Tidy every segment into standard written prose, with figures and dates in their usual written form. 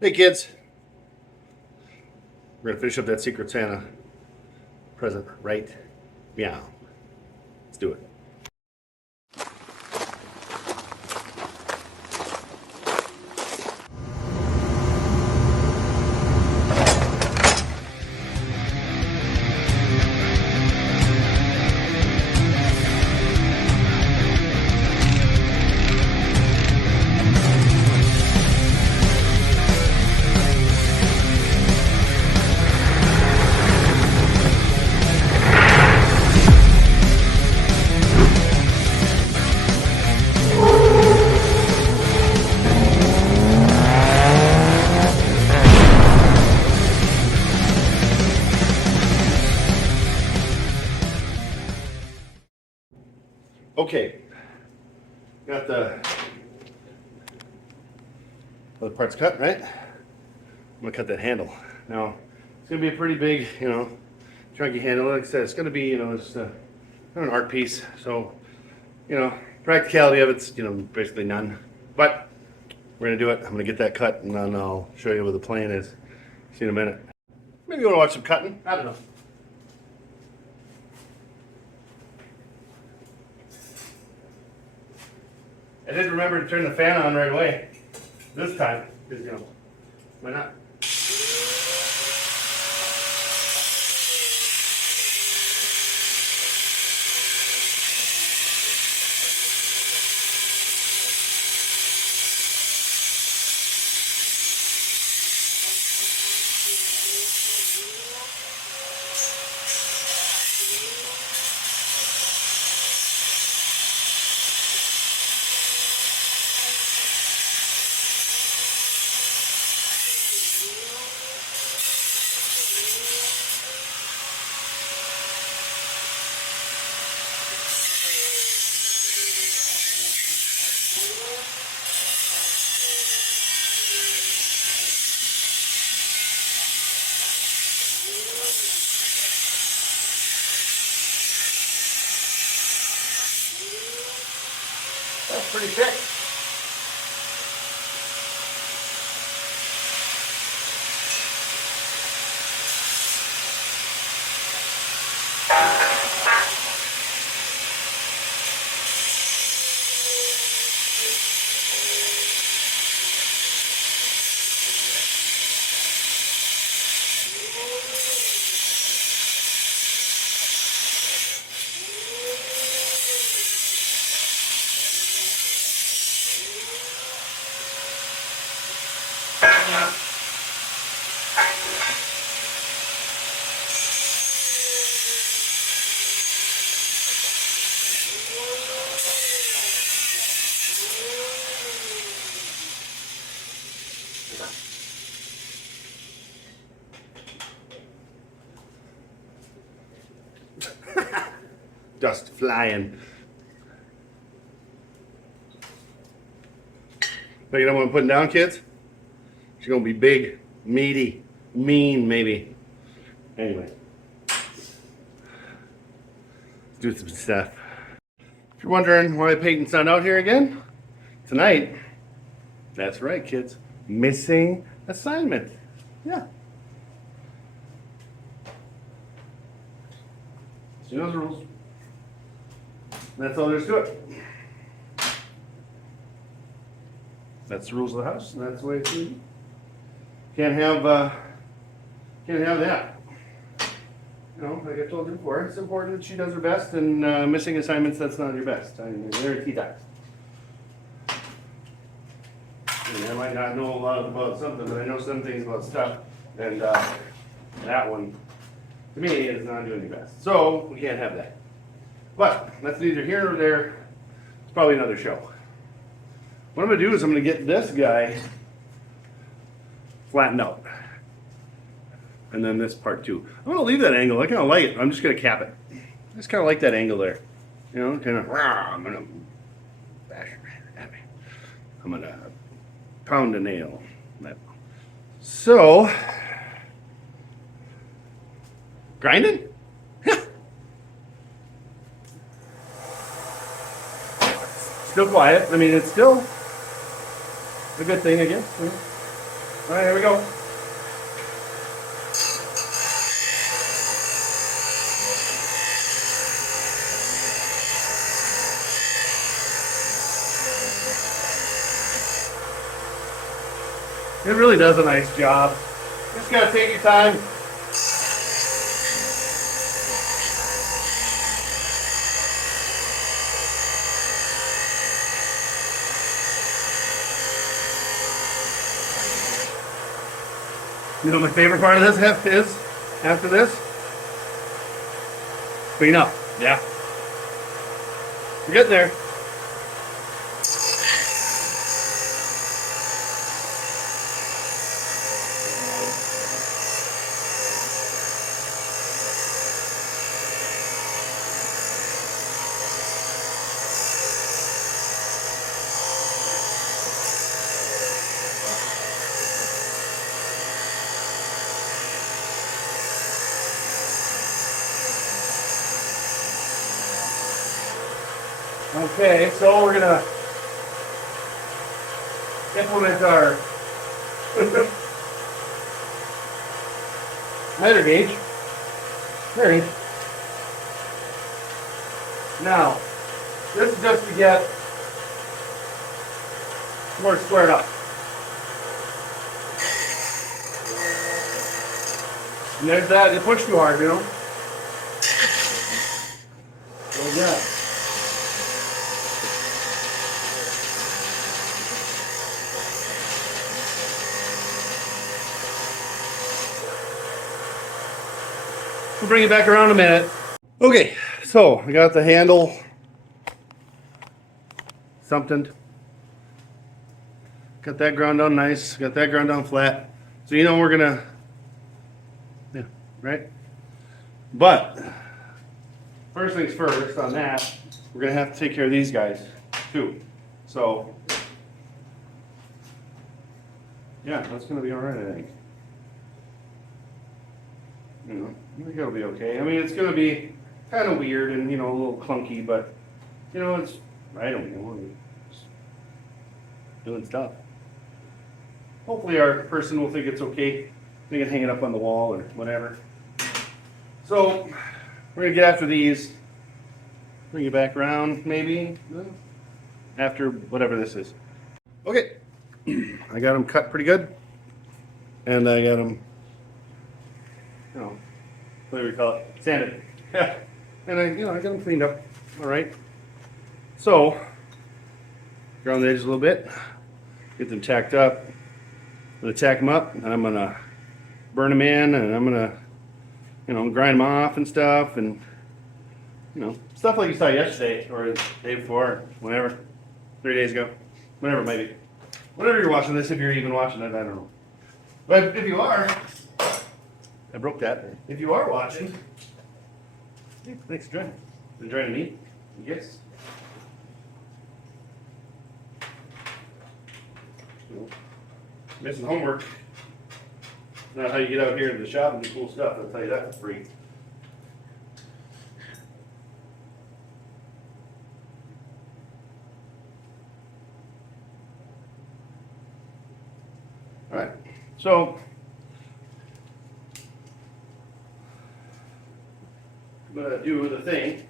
Hey kids, we're gonna finish up that Secret Santa present, right? Yeah, let's do it. Okay, got the other parts cut, right? I'm gonna cut that handle. Now, it's gonna be a pretty big, chunky handle. Like I said, it's gonna be, just kind of an art piece. So, practicality of it's, basically none. But we're gonna do it. I'm gonna get that cut, and then I'll show you what the plan is. See you in a minute. Maybe you wanna watch some cutting? I don't know. I did remember to turn the fan on right away. This time, because, why not? That's pretty thick. Dust flying. But you know what I'm putting down, kids? She's gonna be big, meaty, mean, maybe. Anyway, let's do some stuff. If you're wondering why Peyton's not out here again tonight, that's right, kids. Missing assignment. Yeah. She knows the rules. That's all there is to it. That's the rules of the house, and that's the way it's going to be. Can't have that. Like I told you before, it's important that she does her best, and missing assignments, that's not your best. I guarantee that. I might not know a lot about something, but I know some things about stuff, and that one, to me, is not doing your best. So, we can't have that. But, that's neither here nor there. It's probably another show. What I'm going to do is I'm going to get this guy flattened out. And then this part too. I'm going to leave that angle. I kind of like it. I'm just going to cap it. I just kind of like that angle there. Kind of, I'm going to bash it. I'm going to pound a nail. So, grinding? Still quiet. I mean, it's still a good thing, I guess. All right, here we go. It really does a nice job. Just gotta take your time. You know, my favorite part of this is, after this, clean up. Yeah. We're getting there. Okay, so we're gonna implement our meter gauge. There. Now, this is just to get more squared up. And there's that. It pushed too hard, you know. Like that. We'll bring it back around in a minute. Okay, so I got the handle something. Got that ground down nice. Got that ground down flat. So you know we're gonna, yeah, right? But first things first on that, we're gonna have to take care of these guys too. So yeah, that's gonna be all right, I think. You know, I think it'll be okay. I mean, it's gonna be kind of weird and, you know, a little clunky, but, you know, it's, I don't know, just doing stuff. Hopefully our person will think it's okay. They can hang it up on the wall or whatever. So, we're gonna get after these. Bring it back around, maybe, after whatever this is. Okay, I got them cut pretty good. And I got them, you know, what do we call it? Sanded. Yeah. And I got them cleaned up. All right. So, ground the edges a little bit. Get them tacked up. I'm gonna tack them up, and I'm gonna burn them in, and I'm gonna, you know, grind them off and stuff, and you know, stuff like you saw yesterday or the day before, whenever, 3 days ago, whenever it might be. Whenever you're watching this, if you're even watching it, I don't know. But if you are, I broke that. If you are watching, hey, thanks for joining. Been joining me? Yes. Missing homework. Not how you get out here into the shop and do cool stuff. I'll tell you that for free. All right. So I'm gonna do the thing.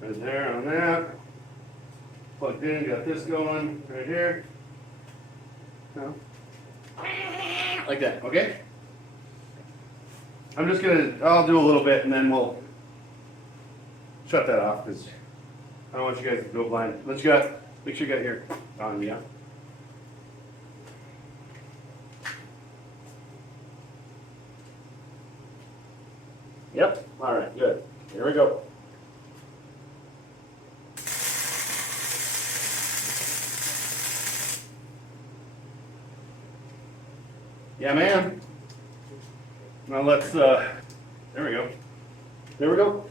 Right there on that. Plugged in, got this going right here. No. Like that, okay? I'm just gonna, I'll do a little bit and then we'll shut that off because I don't want you guys to go blind. Make sure you got your on me, yeah? Yep, all right, good. Here we go. Yeah, man. Now let's, there we go. There we go.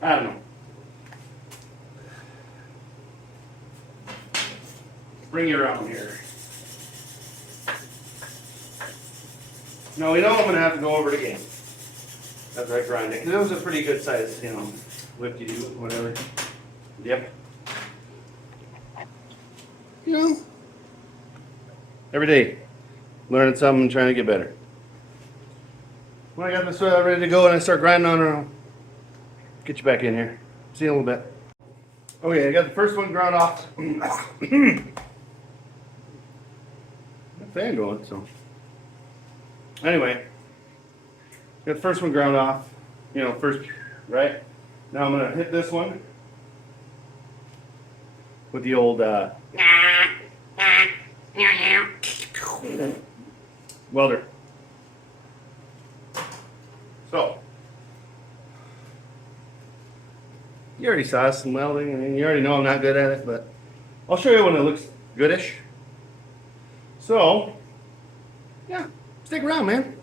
I don't know. Bring you around here. Now we know I'm gonna have to go over it again after I grind it, because it was a pretty good size, you know, whip you do, whatever. Yep. You know, every day, learning something, trying to get better. When I got this ready to go and I start grinding on it, I'll get you back in here. See you in a little bit. Okay, I got the first one ground off. Fan going, so. Anyway, got the first one ground off. You know, first, right? Now I'm gonna hit this one with the old welder. So, you already saw some welding, and you already know I'm not good at it, but I'll show you when it looks goodish. So, yeah, stick around, man.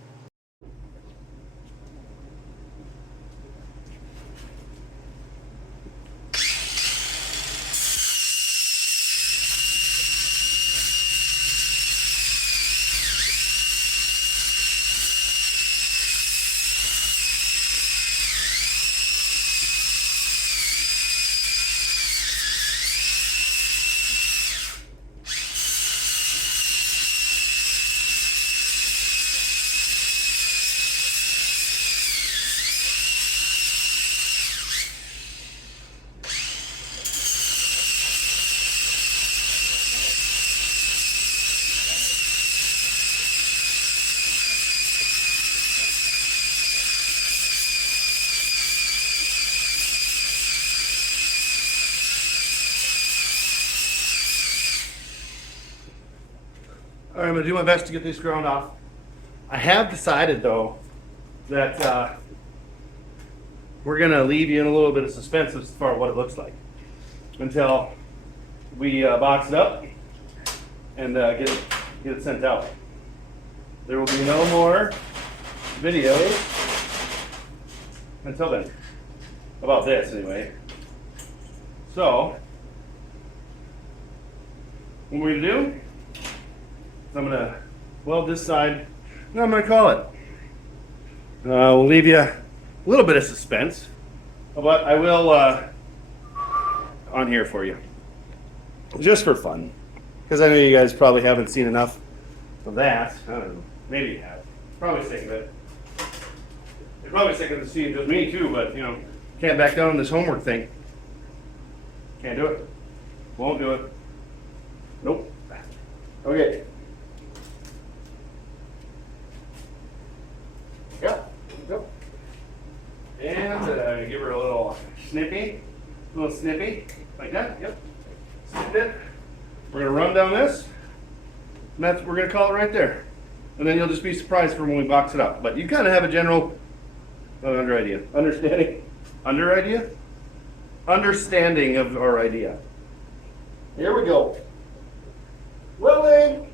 All right, I'm gonna do my best to get this ground off. I have decided though that we're gonna leave you in a little bit of suspense as far as what it looks like until we box it up and get it sent out. There will be no more videos until then, about this anyway. So what we're gonna do, I'm gonna weld this side, and I'm gonna call it. We'll leave you a little bit of suspense, but I will on here for you, just for fun, because I know you guys probably haven't seen enough of that. I don't know, maybe you have. Probably sick of it. You're probably sick of seeing just me too, but you know, can't back down on this homework thing. Can't do it. Won't do it. Nope. Okay. Yep. Yep. And give her a little snippy, like that. Yep. Snip it. We're gonna run down this, and we're gonna call it right there. And then you'll just be surprised for when we box it up. But you kind of have a general understanding of our idea. Here we go. Welding.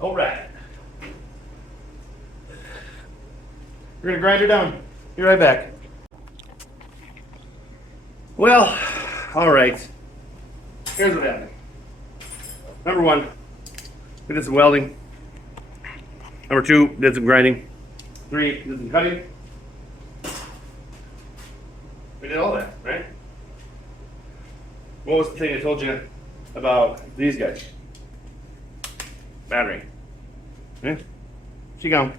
All right. We're gonna grind her down. Be right back. Well, all right. Here's what happened. Number one, we did some welding. Number two, did some grinding. Three, did some cutting. We did all that, right? What was the thing I told you about these guys? Battery. Yeah, she gone.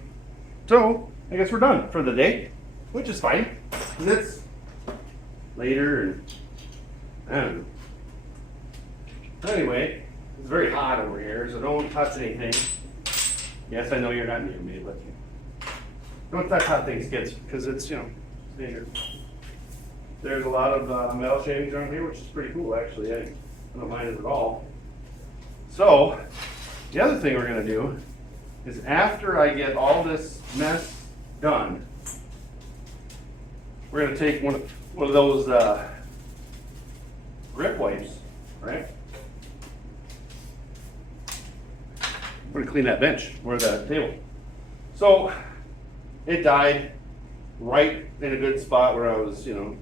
So, I guess we're done for the day, which is fine. And it's later and I don't know. Anyway, it's very hot over here, so don't touch anything. Yes, I know you're not near me, but don't touch hot things, kids, because it's, you know, dangerous. There's a lot of metal shavings around here, which is pretty cool, actually. I don't mind it at all. So, the other thing we're going to do is after I get all this mess done, we're going to take one of those grip wipes, right? We're going to clean that bench or the table. So, it died right in a good spot where I was, you know.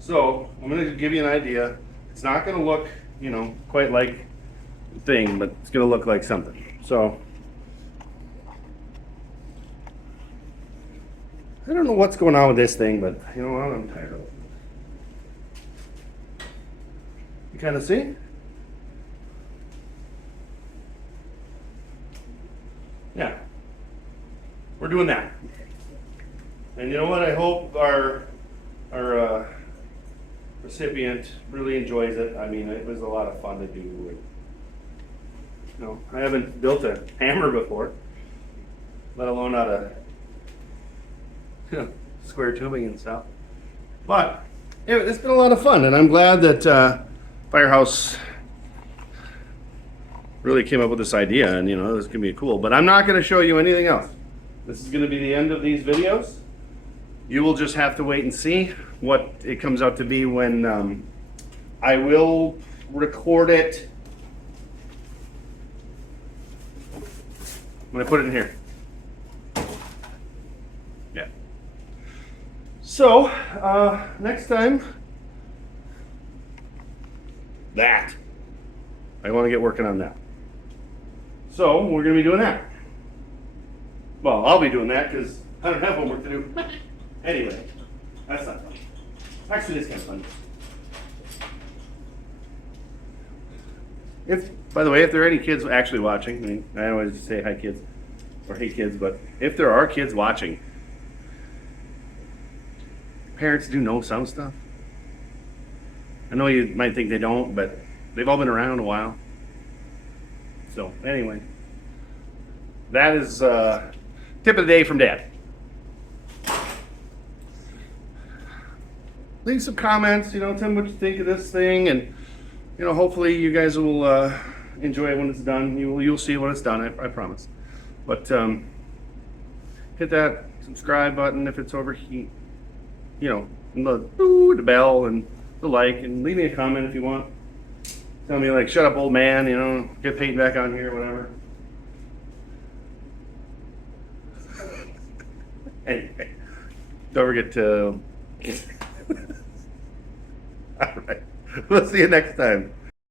So, I'm going to give you an idea. It's not going to look, you know, quite like the thing, but it's going to look like something. So, I don't know what's going on with this thing, but you know what? I'm tired of it. You kind of see? Yeah. We're doing that. And you know what? I hope our recipient really enjoys it. I mean, it was a lot of fun to do. And, you know, I haven't built a hammer before, let alone out of, you know, square tubing and stuff. But it's been a lot of fun, and I'm glad that Firehouse really came up with this idea, and you know, this can be cool. But I'm not going to show you anything else. This is going to be the end of these videos. You will just have to wait and see what it comes out to be when I will record it. I'm going to put it in here. Yeah. So, next time, that. I want to get working on that. So, we're going to be doing that. Well, I'll be doing that because I don't have homework to do. Anyway, that's not fun. Actually, it's kind of fun. By the way, if there are any kids actually watching, I mean, I always say hi kids, or hey kids, but if there are kids watching, parents do know some stuff. I know you might think they don't, but they've all been around a while. So, anyway, that is tip of the day from Dad. Leave some comments, you know, tell me what you think of this thing, and you know, hopefully you guys will enjoy it when it's done. You'll see when it's done, I promise. But hit that subscribe button if it's over here, you know, and the bell and the like, and leave me a comment if you want. Tell me like, shut up old man, you know, get Peyton back on here, whatever. Anyway, don't forget to all right, we'll see you next time.